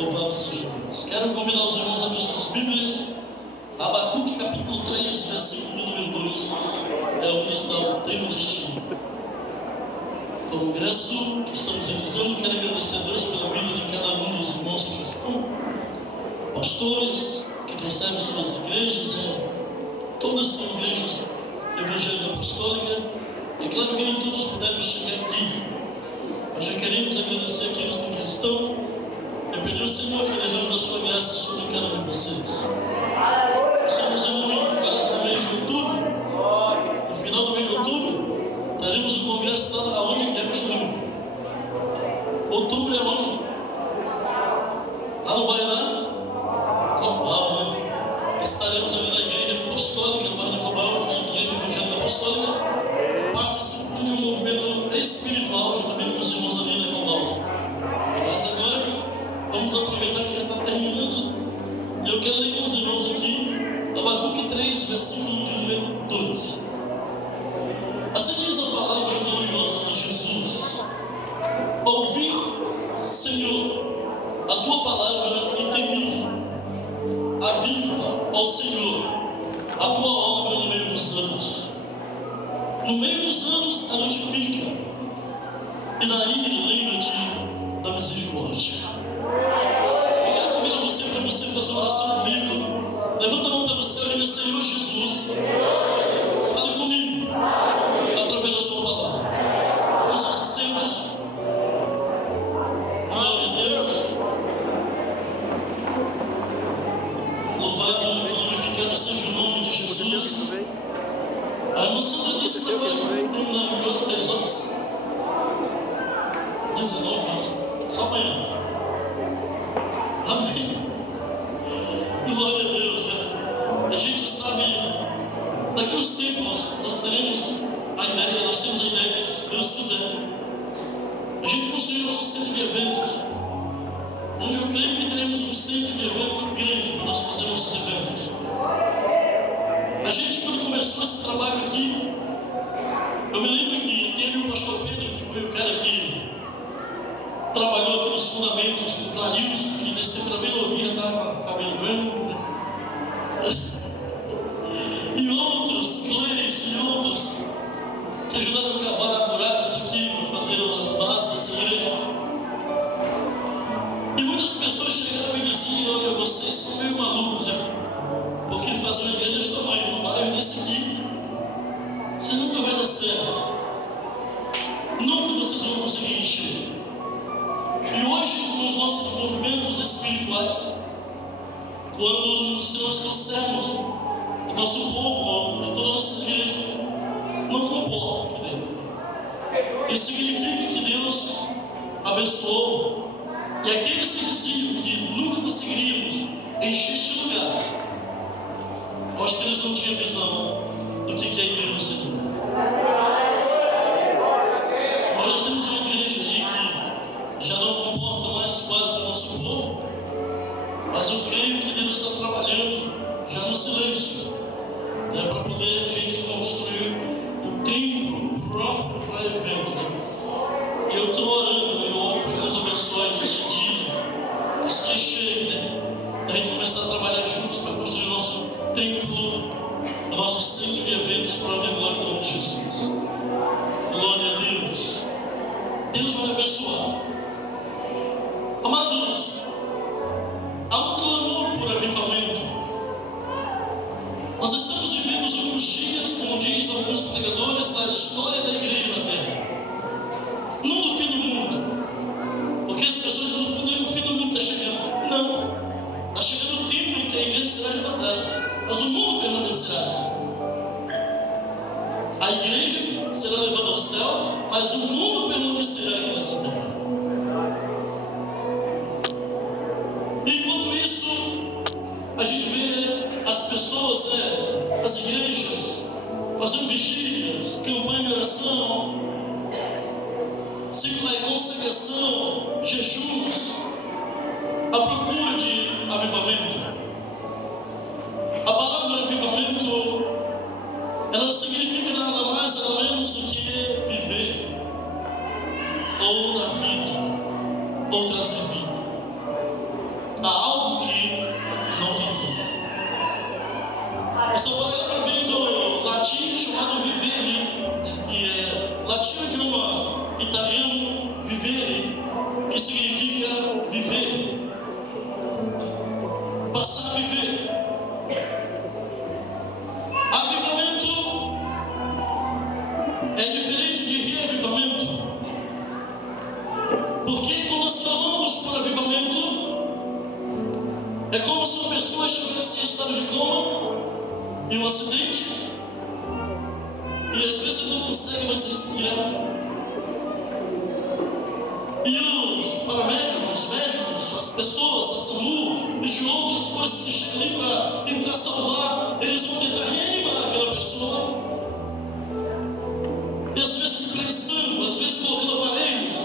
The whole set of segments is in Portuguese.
Louvado seja Deus. Quero convidar os irmãos a abrir suas Bíblias. Abacuque capítulo 3, versículo de número 2. É onde está o tema deste congresso que estamos realizando. Quero agradecer a Deus pela vida de cada um dos irmãos que aqui estão, pastores que trouxeram suas igrejas, todas são igrejas evangélicas apostólicas. É claro que nem todos puderam chegar aqui, mas já queremos agradecer aqueles que estão e pedir ao Senhor que derrame da sua graça sobre cada um de vocês. Estamos em agora no mês de outubro. No final do mês de outubro, teremos um congresso lá aonde que é, pastor? Outubro é onde? Lá no bairro Cobal, né? Estaremos ali na igreja apostólica, no bairro Cobal, na igreja evangélica apostólica, participando de um movimento espiritual, juntamente com os irmãos ali na Cobal. Mas agora, vamos aproveitar que já está terminando. E eu quero ler com os irmãos aqui, Abacuque 3, versículo de número 2. Assim diz a palavra gloriosa de Jesus: ouvir, Senhor, a tua palavra e temer. Aviva, ó Senhor, a tua obra no meio dos anos. No meio dos anos a notifica, e na ira lembra-te da misericórdia. Eu quero convidar você para você fazer uma oração comigo. Levanta a mão para o céu e diga: Senhor Jesus, fale comigo através da sua palavra. Tome seus assentos. Glória a Deus. Louvado e glorificado seja o nome de Jesus. A irmã Sandra disse que agora terminando o outro 10 horas. 19 horas. Só amanhã. Amém. Glória a Deus. A gente sabe, daqui a uns tempos nós teremos a ideia, nós temos a ideia, se Deus quiser, a gente construir nosso centro de eventos, onde eu creio que teremos um centro de evento grande para nós fazer nossos eventos. A gente, quando começou esse trabalho aqui, eu me lembro que teve o pastor Pedro, que foi o cara que trabalhou aqui nos fundamentos com o Clarilson, que nesse tempo era bem novinha, estava com cabelo branco, né? E outros, Cleis e outros, que ajudaram a cavar buracos aqui para fazer as bases dessa igreja. E muitas pessoas chegavam e diziam: olha, vocês são meio malucos, porque fazer uma igreja desse tamanho, no bairro desse aqui, você nunca vai dar certo. Nunca vocês vão conseguir encher. E hoje, nos nossos movimentos espirituais, quando nós trouxermos o nosso povo, todas as nossas igrejas, não comporta aqui dentro. Isso significa que Deus abençoou. E aqueles que diziam que nunca conseguiríamos encher este lugar, eu acho que eles não tinham visão do que é a igreja do Senhor. Nós temos uma igreja aí que já não comporta mais quase o nosso povo, mas eu creio que Deus está trabalhando já no silêncio, para poder a gente construir um templo próprio para evento. E eu estou orando, eu oro para que Deus abençoe neste dia, que esse dia chegue, a gente começar a trabalhar juntos para construir o nosso templo, o nosso centro de eventos para a glória do nome de Jesus. Glória a Deus. Deus vai abençoar. Amados, há um clamor por avivamento. Nós estamos vivendo os últimos dias, como diz alguns pregadores, da história da igreja na terra. Não do fim do mundo, porque as pessoas dizem que o fim do mundo está chegando. Não, está chegando o tempo em que a igreja será arrebatada, mas o mundo permanecerá. A igreja será levada ao céu, mas o mundo permanecerá aqui nessa terra. Enquanto isso, a gente vê as pessoas, as igrejas, fazendo vigílias, campanha de oração, ciclo da consagração, jejuns, à procura de avivamento. A palavra avivamento, ela não significa nada mais, nada menos do que viver, ou na vida, ou trazer vida. latim chamado vivere, que latim é o idioma italiano, vivere, que significa viver, passar a viver. Avivamento é diferente de reavivamento, porque quando nós falamos por avivamento, é como se uma pessoa estivesse em estado de coma, em um acidente, e às vezes não consegue mais respirar. E os paramédicos, os médicos, as pessoas da SAMU e de outras coisas que chegam ali para tentar salvar, eles vão tentar reanimar aquela pessoa. E às vezes pensando, às vezes colocando aparelhos,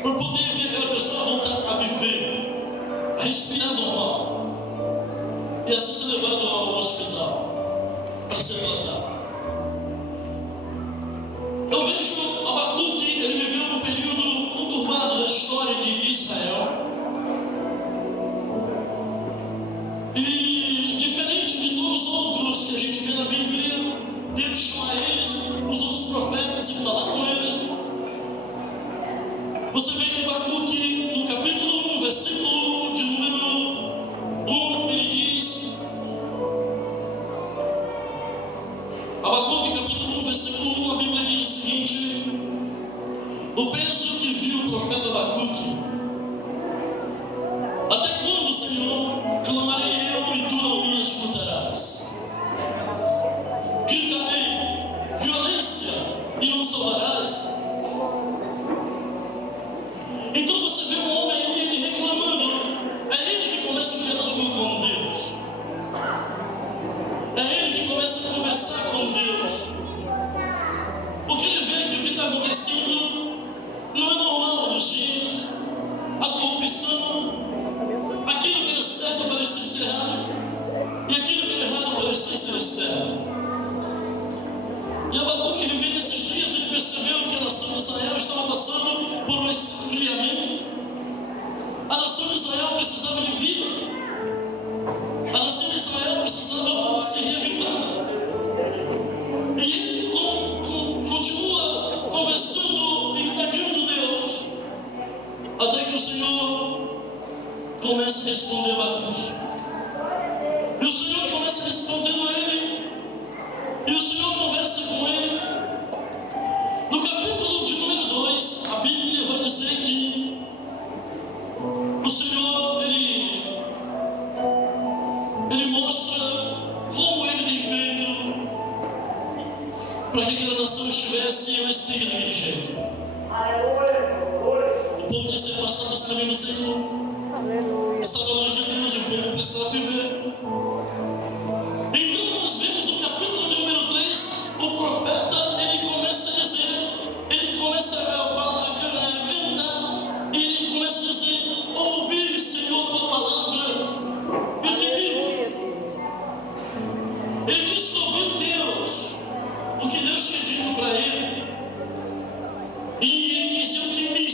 para poder ver aquela pessoa voltar a viver, a respirar normal. E assim ser levado ao hospital para ser tratado. Eu vejo Abacuque, ele viveu num período conturbado da história de Israel. E diferente de todos os outros que a gente vê na Bíblia, Deus chama eles, os outros profetas, e falar com eles. Você vê que Abacuque, no capítulo 1, versículo de número 1, ele diz, Abacuque, capítulo 1, versículo 1, a Bíblia diz o seguinte: o peso que viu o profeta Abacuque: até quando, Senhor, clamarei eu e tu não me escutarás? Gritarei violência e não salvarás? Então você vê um homem ali, ele reclamando. É ele que começa o diálogo com Deus. É ele que começa a conversar com Deus. Porque ele vê que o que está acontecendo não é normal nos dias. A corrupção, aquilo que era certo parecia ser errado, e aquilo que era errado parecia ser certo. E Abacuque, vivendo esses dias, ele percebeu que a nação de Israel estava passando por um esfriamento. A nação de Israel precisava de vida. A nação de Israel precisava ser revivada. E ele continua conversando e indagando Deus, até que o Senhor começa a responder a Abacuque. E o Senhor começa respondendo a ele. E o Senhor conversa com ele. No capítulo de número 2, a Bíblia vai dizer que o Senhor, ele mostra como ele tem feito para que aquela nação estivesse e ela esteja daquele jeito. O povo tinha se afastado dos caminhos do Senhor. Estava longe de Deus e o povo precisava viver. Então nós vemos no capítulo de número 3, o profeta, ele começa a dizer, ele começa a falar, a cantar, e ele começa a dizer: ouvi, Senhor, tua palavra, e temi. Ele diz que ouviu Deus, o que Deus tinha dito para ele, e ele diz: eu temi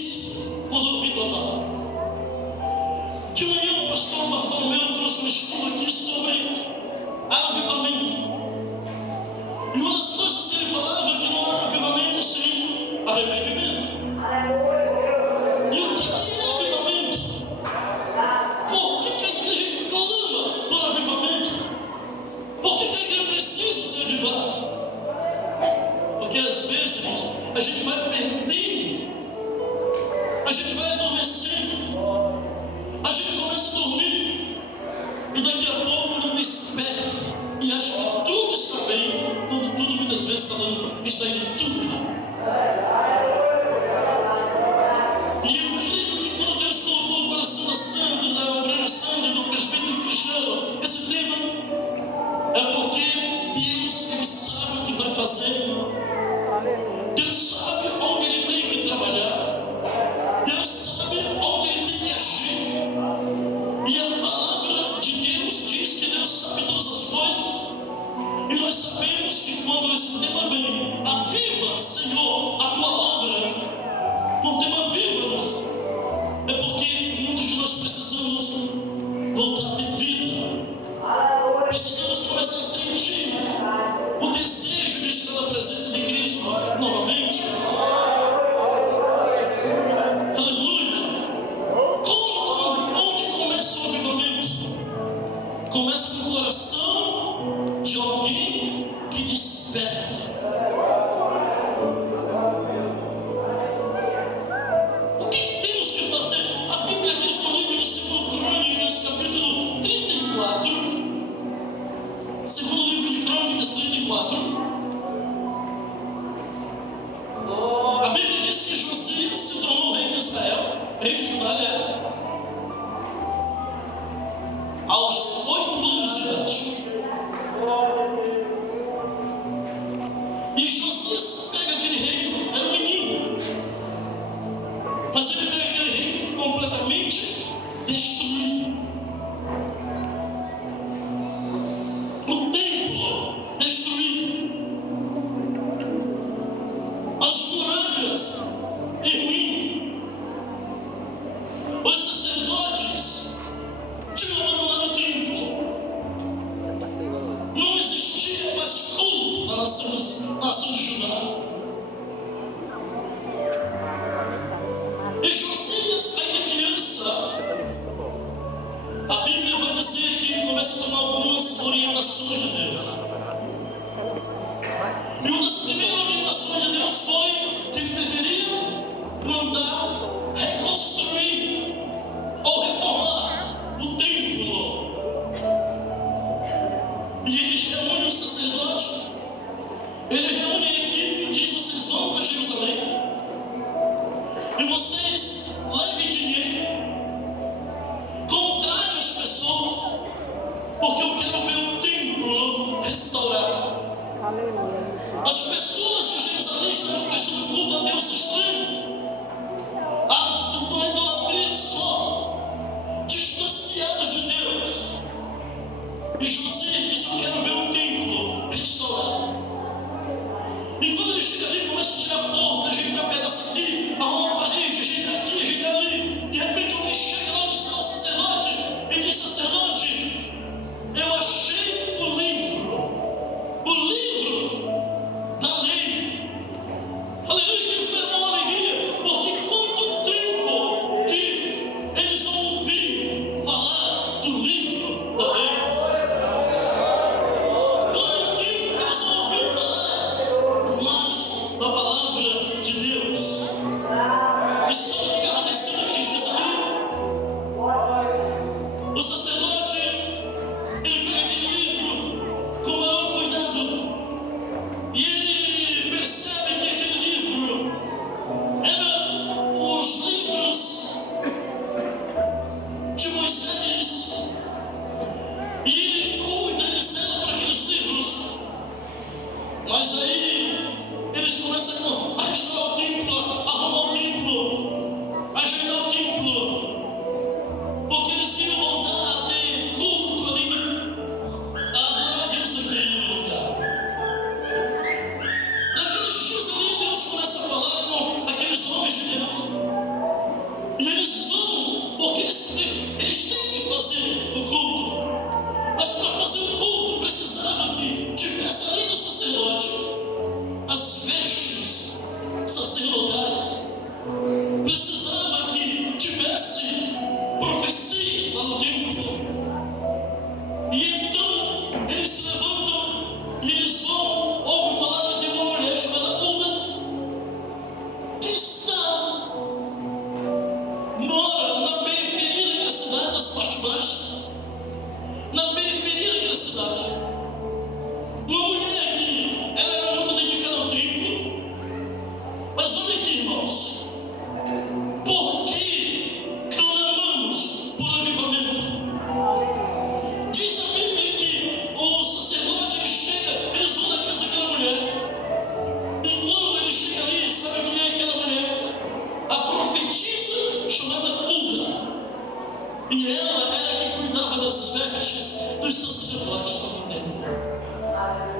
quando ouvi tua palavra. De manhã o pastor Bartolomeu trouxe um estudo aqui sobre completamente destruído. O templo destruído. As muralhas em ruína. Os sacerdotes tinham abandonado o templo. Não existia mais culto na nação de Judá. E Josias, ainda criança, a Bíblia vai dizer que ele começa a tomar algumas orientações de Deus. E uma das primeiras orientações de Deus foi que ele deveria mandar reconstruir ou reformar o templo. E eles reúnem o sacerdote, ele reúne a equipe e diz: vocês vão para Jerusalém e vocês levem dinheiro, contrate as pessoas, porque eu quero ver o templo restaurado. As pessoas de Jerusalém estavam prestando culto a Deus estranho, a uma idolatria só, distanciados de Deus. E Josias disse: eu quero ver o templo restaurado. E quando ele chega ali, começa a tirar a porta, ajeitar pedaço aqui, arrumar a parede, ajeitar aqui, ajeitar ali. De repente alguém chega lá onde está o sacerdote e diz: sacerdote, eu achei o livro da lei. Aleluia, que foi uma alegria, porque quanto tempo que eles não ouviram falar do livro da lei? Quanto tempo que eles não ouviram falar mais da palavra de Deus? E sabe o que aconteceu naqueles dias ali? O sacerdote, ele pega aquele livro com o maior cuidado e ele percebe que aquele livro era os livros de Moisés, e ele cuida, ele zela por aqueles livros. Mas aí eles começam a restaurar o templo, a arrumar o templo, a ajeitar o templo, porque eles queriam voltar a ter culto ali, a adorar a Deus naquele lugar. Naqueles dias ali, Deus começa a falar com aqueles homens de Deus. E eles vão, porque eles têm que fazer o culto. Mas para fazer o culto, precisava que tivesse além do sacerdote as vestes sacerdotais. Precisava que tivesse profecias lá no templo. E então eles se levantam e eles vão, ouvem falar que tem uma mulher chamada Hulda, que mora na periferia daquela cidade, das partes baixas, na periferia daquela cidade. Uma mulher que ela era muito dedicada ao templo. Mas olha aqui, irmãos, por que clamamos por avivamento? Diz a Bíblia que o sacerdote, ele chega, eles vão na casa daquela mulher, e quando ele chega ali, sabe quem é aquela mulher? A profetisa chamada Hulda. E ela era quem cuidava das vestes dos sacerdotes do templo.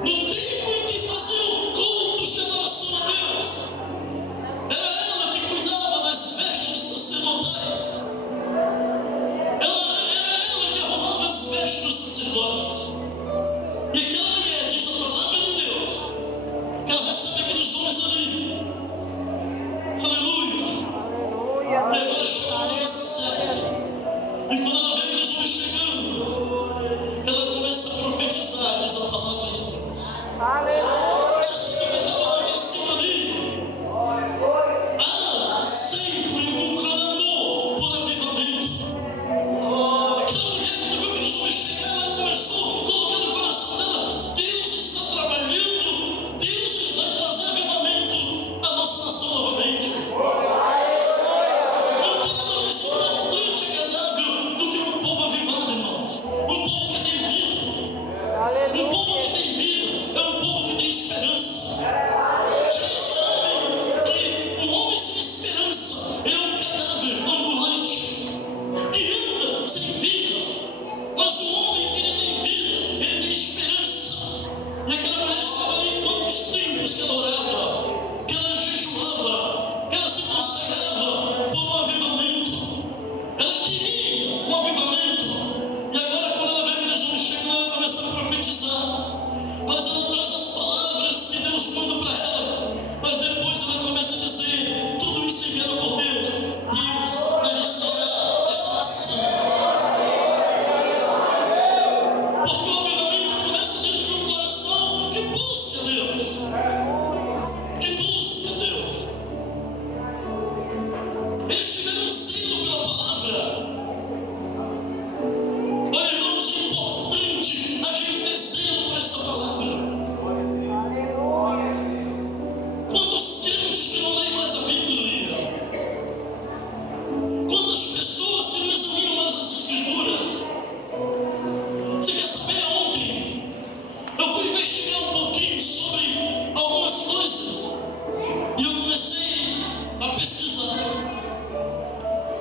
No tempo em que faziam cultos de adoração a Deus, era ela que cuidava das vestes sacerdotais. Era ela que arrumava as vestes dos sacerdotes. E aquela mulher, diz a palavra de Deus, que ela recebe aqueles homens ali. Aleluia. E agora chegou o dia certo. E quando ela vê aqueles homens chegando, ela começa a profetizar, diz a palavra de Deus. Aleluia. Você sabe o que estava acontecendo ali? Há sempre um clamor por avivamento. Aquela mulher, quando viu aqueles homens chegar, ela começou a colocar no coração dela: Deus está trabalhando, Deus vai trazer avivamento à nossa nação novamente. Não tem nada mais importante e agradável do que um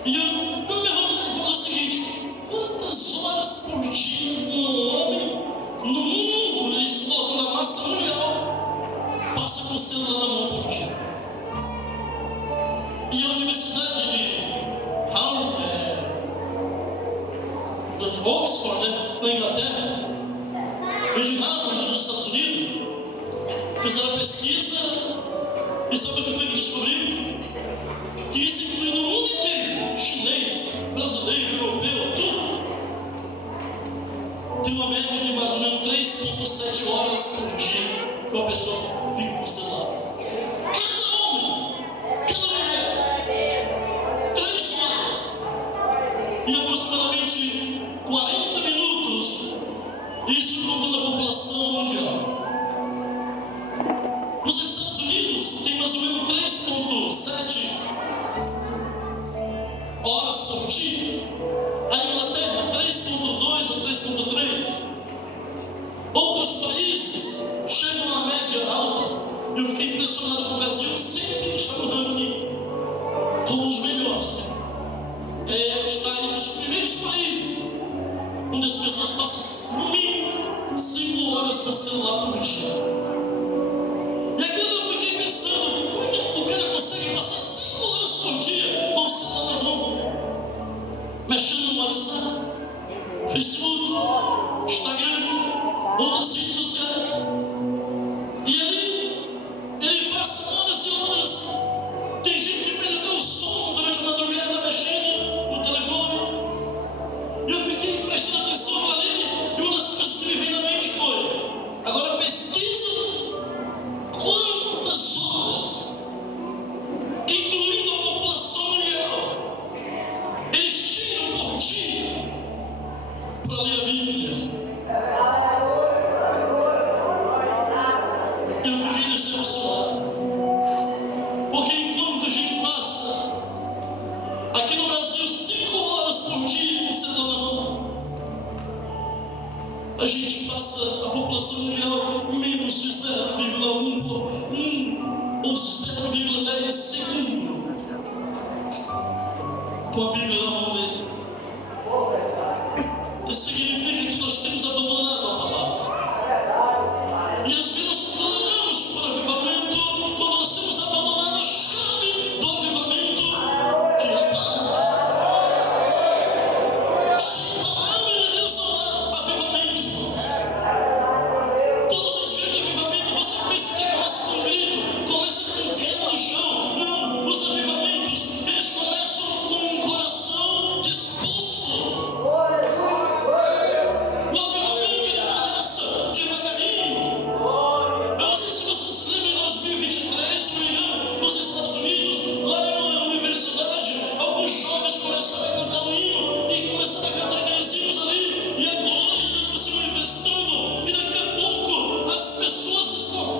E eu tenho minha vontade de fazer o seguinte: quantas horas por dia um homem no mundo, eles colocando a massa mundial, passa com o celular na mão por dia? E a Universidade de Oxford, né, na Inglaterra, e de Harvard, nos Estados Unidos, fizeram a pesquisa e sabe o que foi que descobriram? Que isso inclui no mundo inteiro, chinês, brasileiro, europeu, tudo. Tem uma média de mais ou menos 3,7 horas por dia que uma pessoa fica com o celular. Cada homem, cada mulher, 3 horas. E aproximadamente 40 minutos, isso contando a população mundial. Nos Estados Unidos tem mais ou menos 3,7 horas por dia. A Inglaterra 3,2 a 3,3. Outros países chegam à média alta. Eu fiquei impressionado com o Brasil, sempre está no ranking como os melhores. Está aí nos primeiros países onde as pessoas passam no mínimo 5 horas com o celular por dia. E aquilo eu fiquei pensando: como é que o cara consegue passar 5 horas por dia com o celular na mão, mexendo no WhatsApp, Facebook, Instagram, outras redes sociais? E ali ele passa horas e horas. Tem gente que perdeu o sono durante a madrugada mexendo no telefone. E eu fiquei prestando atenção ali, e uma das coisas que me veio na mente foi: agora pesquisa quantas horas, incluindo a população mundial, eles tiram por dia para ler a Bíblia. Eu fiquei decepcionado, porque enquanto a gente passa aqui no Brasil 5 horas por dia com o celular na mão, a gente passa, a população mundial, menos de 0,1 ou 0,10 segundo com a Bíblia na mão dele. Isso significa que nós temos abandonado a palavra. E às vezes nós clamamos por avivamento quando nós temos abandonado a chave do avivamento, que é a palavra. Sem a palavra de Deus não há avivamento, irmãos. Todos os dias de avivamento você pensa que começa com um grito, começa com queda no chão. Não, os avivamentos, eles começam com um coração disposto. O avivamento, ele começa devagarinho. Eu não sei se vocês se lembram, em 2023, se não me engano, nos Estados Unidos, lá na universidade, alguns jovens começaram a cantar um hino e começaram a cantar aqueles hinos ali, e a glória de Deus foi se manifestando, e daqui a pouco as pessoas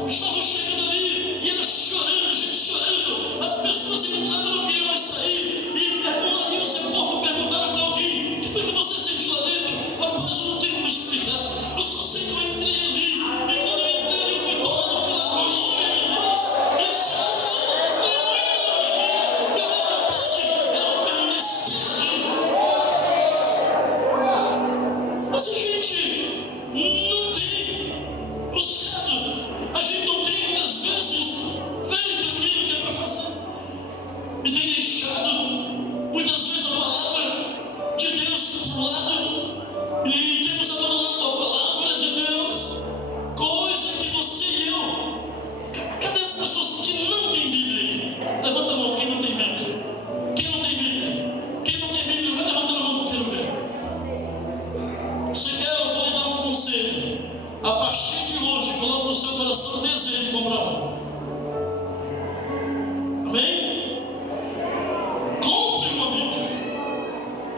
estavam chegando ali, e elas chorando, gente chorando, as pessoas entraram, não queriam mais sair, e aí os repórteres perguntaram para alguém: o que foi que você sentiu lá dentro? Rapaz, eu não tenho como explicar, eu só sei que eu entrei ali, e quando eu entrei ali eu fui tomado pela glória de Deus, e eu disse: não tenho medo da minha vida, e a minha vontade era permanecer ali. Mas a gente não tem buscado, a gente não tem muitas vezes feito aquilo que é para fazer, e tem deixado muitas vezes a palavra de Deus por lado, e temos abandonado a palavra de Deus, coisa que você e eu. Cadê as pessoas que não têm Bíblia? Levanta a mão, quem não tem Bíblia? Quem não tem Bíblia? Quem não tem Bíblia, vai levantando a mão que eu quero ver. Você quer? Eu vou lhe dar um conselho. A partir de hoje, coloque no seu coração o desejo de comprar uma. Amém? Compre uma Bíblia.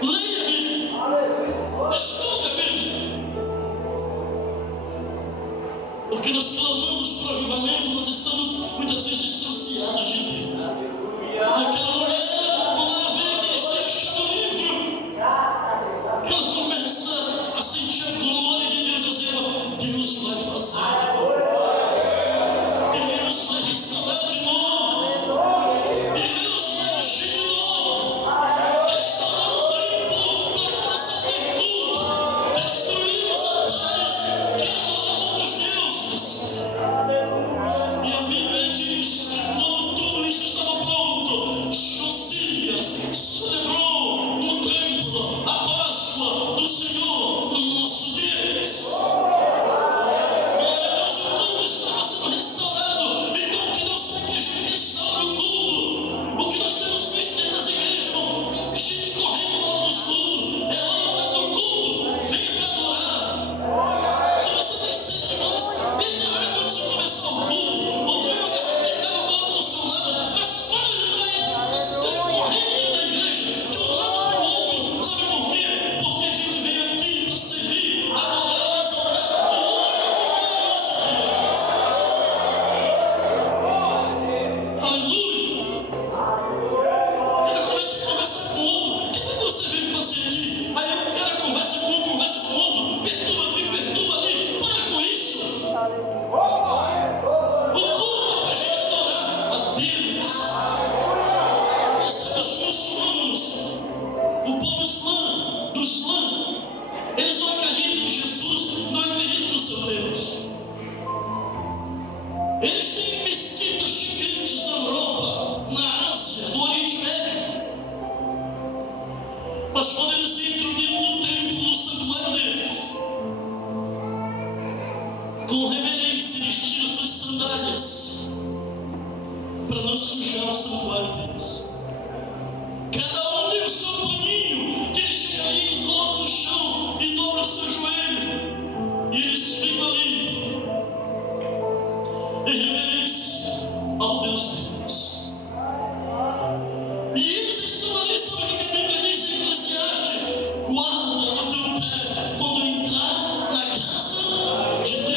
Leia a Bíblia. Estude a Bíblia. Porque nós clamamos por avivamento, nós estamos muitas vezes distanciados de Deus. Aquela mulher, quando ela vê que eles têm achado o livro, ela começa a sentir a glória de Deus, dizendo: Deus vai fazer. Deus vai restaurar de novo. Deus vai agir de novo. Mas quando eles entram dentro do templo, no santuário deles, com reverência, eles tiram suas sandálias para não sujar o santuário deles. Cada um tem o seu paninho, que ele chega ali e coloca no chão e dobra o seu joelho. E eles ficam ali, em reverência ao Deus deles. E eles estão ali, sabe o que a Bíblia diz em Eclesiastes? Guarda o teu pé quando entrar na casa de Deus.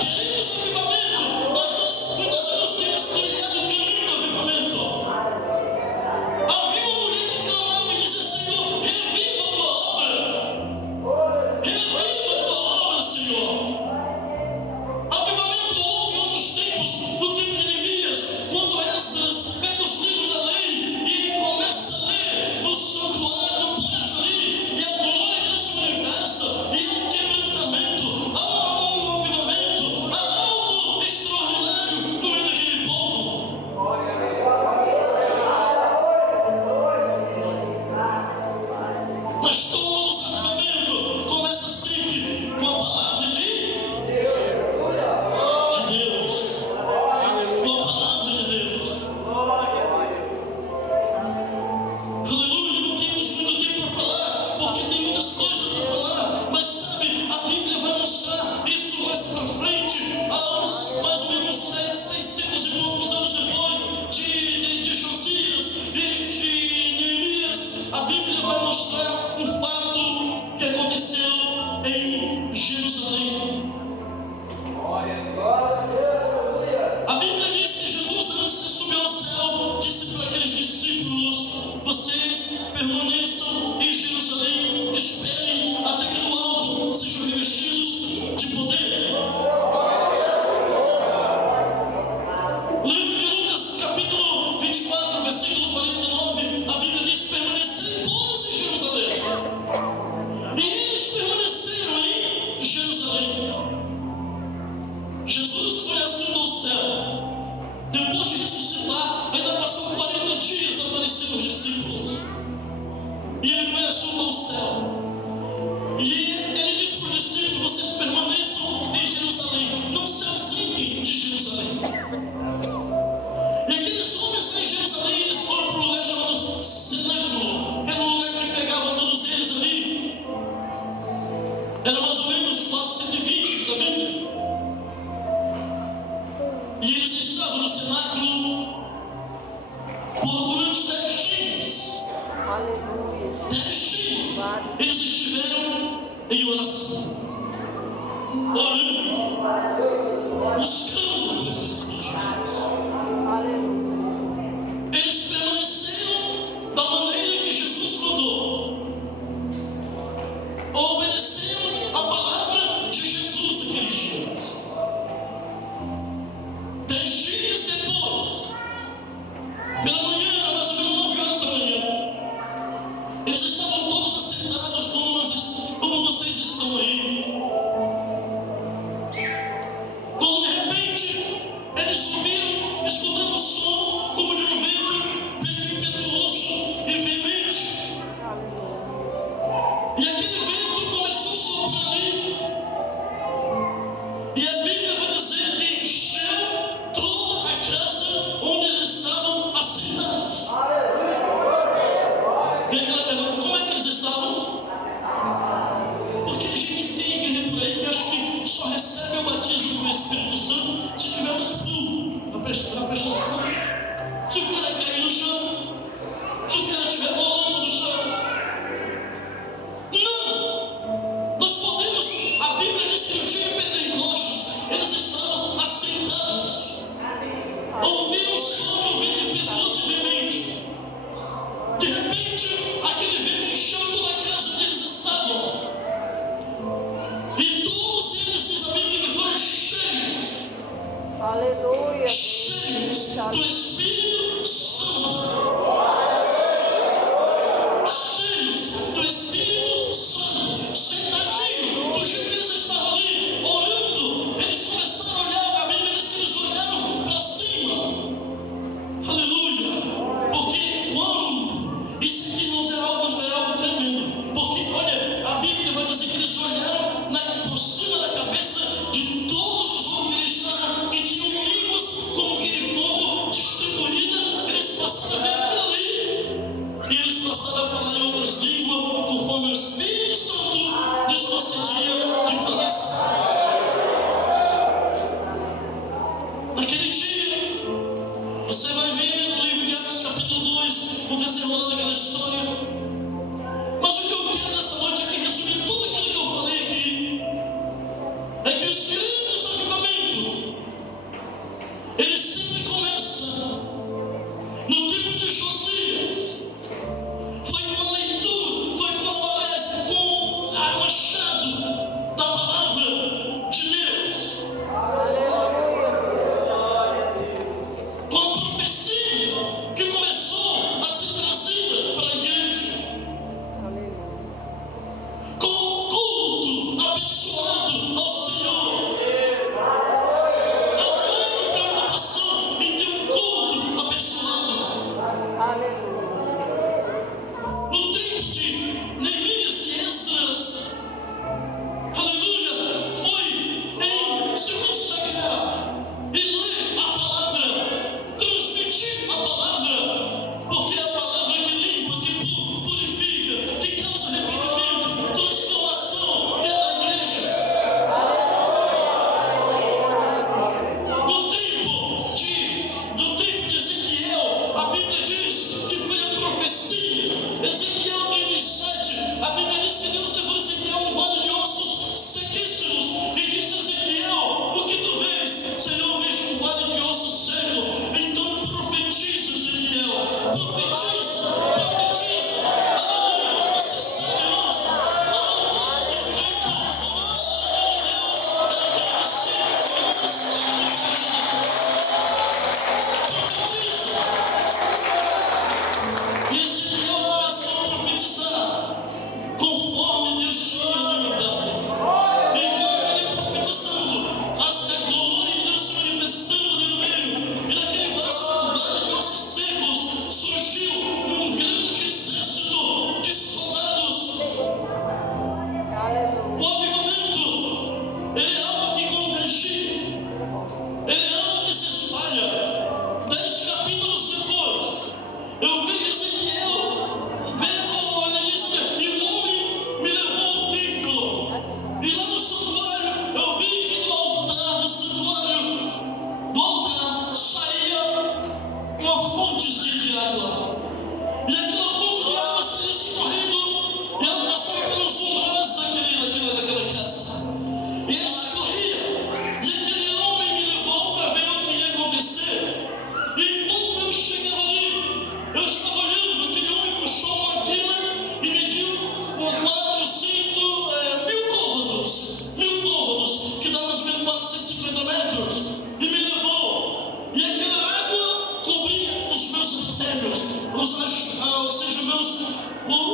Queremos avivamento, mas nós muitas vezes temos trilhado o caminho do avivamento. Havia uma mulher que clamava e dizia: Senhor, reviva a tua obra. Reviva a tua obra, Senhor. Avivamento houve em outros tempos, no tempo de Neemias, quando Esdras pega os livros da lei e ele começa a ler no santuário, no pátio ali, e a glória de Deus se manifesta, e há um quebrantamento, há um avivamento, há algo extraordinário no meio daquele povo. Mas todos os avivamentos começam sempre com a palavra de Deus, com a palavra de Deus. Aleluia, não temos muito tempo para falar, porque tem muitas coisas para falar, mas sabe, a Bíblia vai mostrar isso mais para frente, aos mais ou menos 600 e poucos anos depois de Josias e de Neemias. A Bíblia vai mostrar um fato que aconteceu em Jerusalém. A Bíblia diz que Jesus, antes de subir ao céu, disse para aqueles discípulos: vocês permaneçam em Jerusalém, esperem até que do alto sejam revestidos de poder. Livro de Lucas, capítulo 24, versículo 49, a Bíblia diz: permanecei vós em Jerusalém. E eles permaneceram em Jerusalém. Jesus foi assunto ao céu. Depois de ressuscitar, ainda passou 40 dias aparecendo aos discípulos. E ele foi assunto ao céu. E ele disse para os discípulos: vocês permaneçam em Jerusalém, não se ausentem de Jerusalém. E aqueles homens em Jerusalém, eles foram para um lugar chamado Cenáculo. Era um lugar que pegava todos eles ali. Era mais ou menos quase 120, diz a Bíblia. E eles estavam no cenáculo durante 10 dias. 10 dias. Eles estiveram em oração, orando, buscando a presença de Jesus. Eles permaneceram da maneira que Jesus mandou, obedeceram a palavra de Jesus naqueles dias. 10 dias depois, pela manhã, mais ou menos 9 horas da manhã, eles estavam todos assentados como vocês estão aí. Quando de repente eles ouviram, escutando o som como de um vento bem impetuoso e veemente. E aquele vento começou a soprar ali. E a Bíblia vai dizer que encheu toda a casa onde eles estavam assentados. Vem aquela pergunta: como é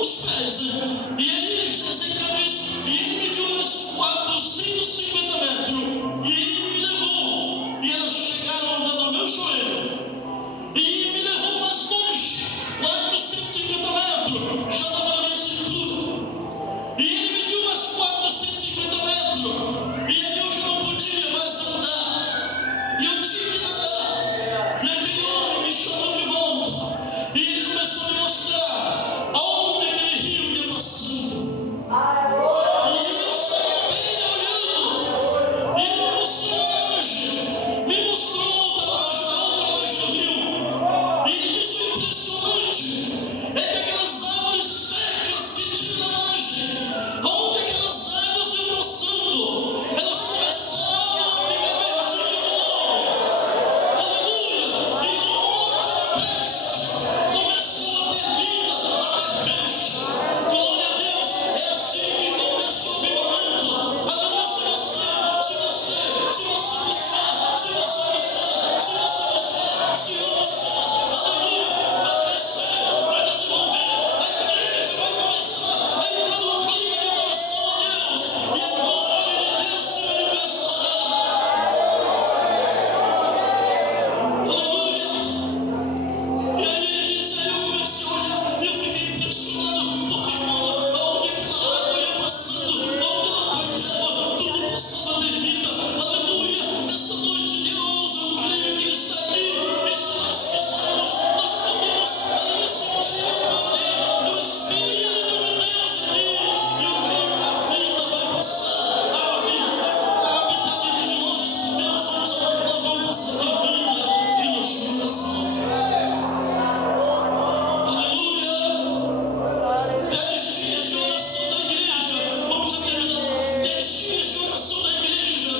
os pés, né? E aí eles desencaram isso, e ele mediu uns 450 metros, e ele me levou, e elas chegaram andando no meu joelho, e me levou mais longe, 450 metros, já estava na minha cintura, e ele mediu mais 450 metros, e aí eu já não podia mais andar, e eu tinha que nadar, e aquele homem me chamou de volta, e ele começou a me mostrar aonde aquele rio ia passando. E eu estava bem olhando, e ele me mostrou uma margem, me mostrou outra margem do rio. E ele disse: o impressionante é que aquelas árvores secas que tinha na margem, onde aquelas águas iam passando, elas começaram a ficar verdinhas de novo. Aleluia! E onde não tinha peixe, começou a ter vida, a ter peixe. Glória a Deus, é assim que começa o avivamento. Aleluia! Se você buscar, aleluia, vai crescer, vai desenvolver, a igreja vai começar a entrar no clima de adoração a Deus, e a glória de Deus se manifestará. Aleluia! E aí ele diz, aí eu comecei a olhar, e eu fiquei impressionado, porque aonde aquela água ia passando, aonde ela tocava, tudo passava a ter vida. Aleluia! Nessa noite, Deus, eu creio que Ele está aqui, e se nós quisermos, nós podemos, aleluia, sentir o poder do Espírito de Deus aqui, e eu creio que a vida vai passar a habitar dentro de nós, e nós vamos passar a ter vida e notificação. Aleluia! 10 dias de oração da igreja. Vamos já terminar. 10 dias de oração da igreja.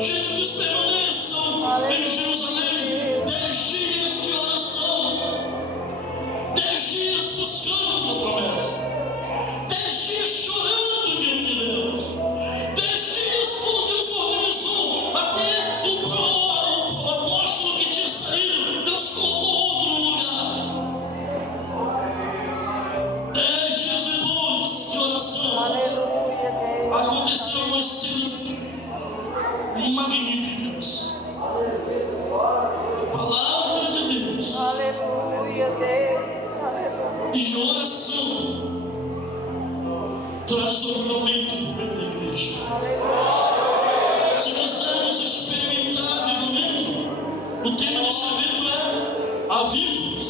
Jesus diz: permaneçam em Jerusalém. 10 dias de oração. 10 dias buscando a promessa. 10 dias chorando diante de Deus. 10 dias quando Deus organizou até o apóstolo que tinha saído, Deus colocou outro no lugar. 10 dias depois de oração, aconteceram algumas cenas magníficas. Palavra de Deus e oração traz avivamento para o meio da igreja. Se quisermos experimentar avivamento, o tema deste evento é Aviva-nos.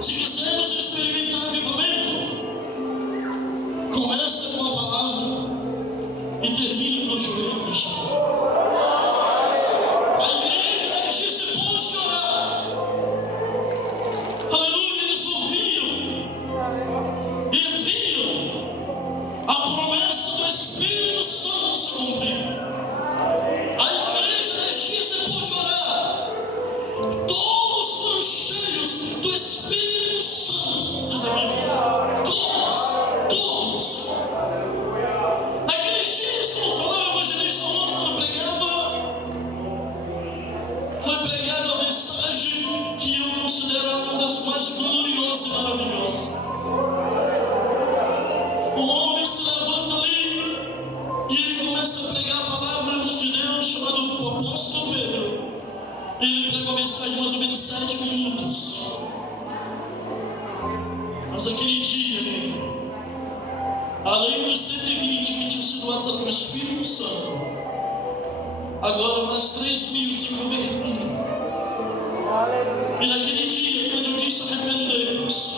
Se quisermos experimentar avivamento, começa com a palavra e termina com o joelho no chão. A igreja das dias se pôs a orar. Aleluia, eles ouviram e viram a promessa do Espírito Santo se cumprir. A igreja das dias se pôs a orar. Todos foram cheios do Espírito Santo, diz a Bíblia. Todos. Naqueles dias, como falava o evangelista ontem, quando pregava, foi pregada a mensagem que eu considero uma das mais gloriosas e maravilhosas. O homem se levanta ali e ele começa a pregar a palavra de Deus, chamado o apóstolo Pedro. Ele pregou a mensagem de mais ou menos 7 minutos. Mas aquele dia, além dos 120 que tinham sido batizados pelo Espírito Santo, agora mais 3.000 se convertiram. E naquele dia, Pedro disse: arrependei-vos,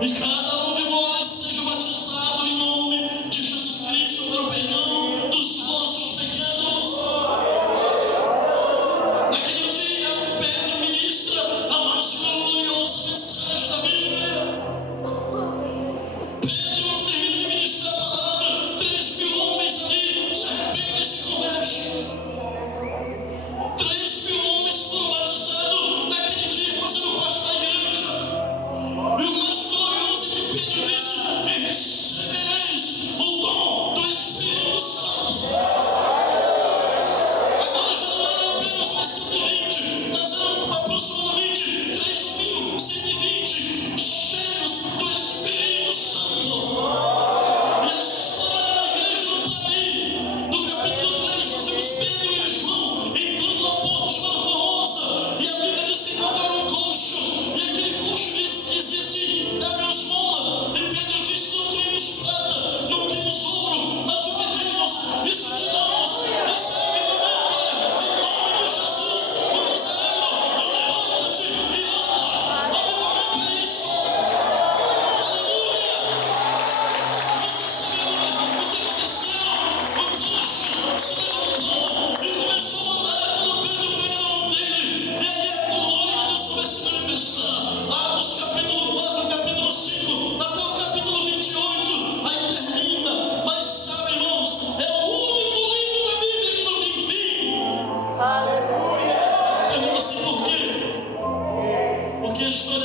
e cada um de vós seja batizado em nome de Jesus Cristo para o perdão dos vossos pecados. Naquele dia, Pedro ministra a mais gloriosa mensagem da Bíblia. Pedro não termina de ministrar a palavra, 3.000 homens ali se arrependem e se convertem. 3.000 homens foram batizados naquele dia, fazendo parte da igreja. E o mais glorioso é que história